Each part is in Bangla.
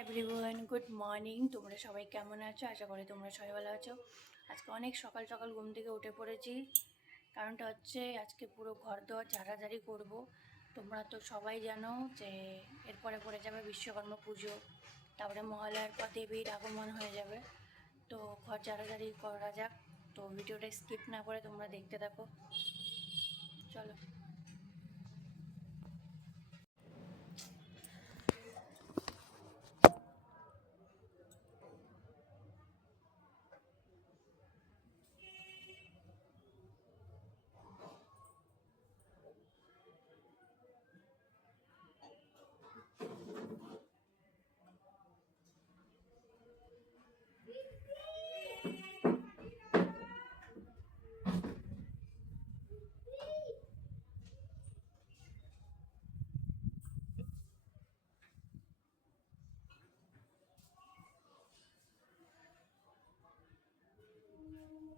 এভরিওয়ান গুড মর্নিং তোমরা সবাই কেমন আছো? আশা করি তোমরা সবাই ভালো আছো। আজকে অনেক সকাল সকাল ঘুম থেকে উঠে পড়েছি। কারণটা হচ্ছে আজকে পুরো ঘর দোয়ার ঝাড়াঝাড়ি করব। তোমরা তো সবাই জানো যে এরপরে পড়ে যাবে বিশ্বকর্মা পুজো। তারপরে মহালয়ার পর দেবীর আগমন হয়ে যাবে। তো ঘর ঝাড়াঝাড়ি করা যাক। তো ভিডিওটা স্কিপ না করে তোমরা দেখতে থাকো। চলো।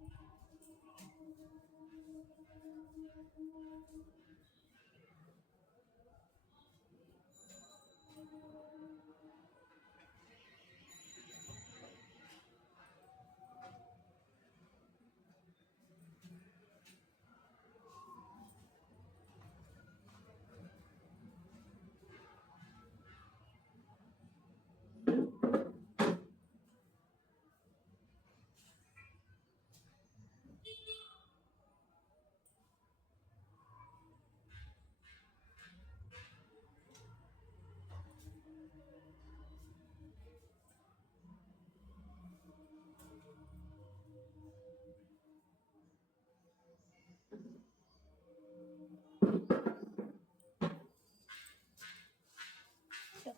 তো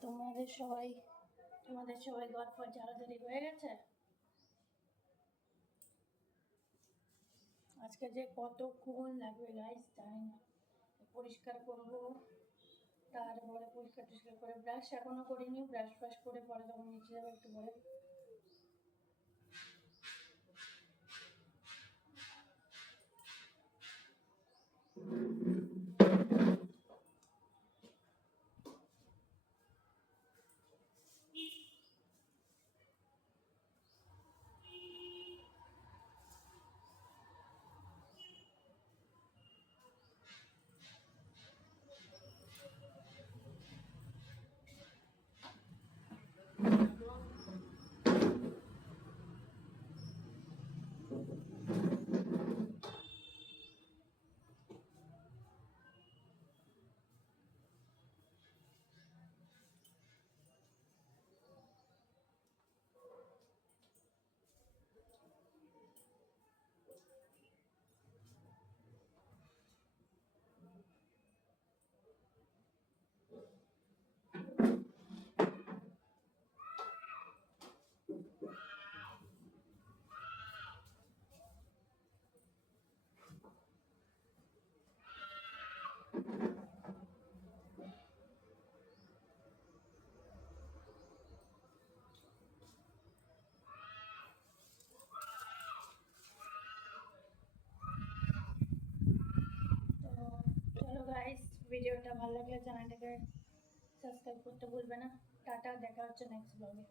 তোমাদের সবাই তোমাদের সবাই গল্প ঝাড়াঝাড়ি হয়ে গেছে? আজকে যে কতক্ষণ লাগবে গাইস জানি না। পরিষ্কার করব তারপরে পরিষ্কার টরিষ্কার করে ব্রাশ এখনও করিনি ব্রাশ ফ্রাশ করে পরে তখন নিচে যাব একটু পরে। তো ভিডিওটা ভালো লাগলে চ্যানেলটাকে সাবস্ক্রাইব করতে ভুলবে না টাটা দেখা হচ্ছে নেক্সট ব্লগে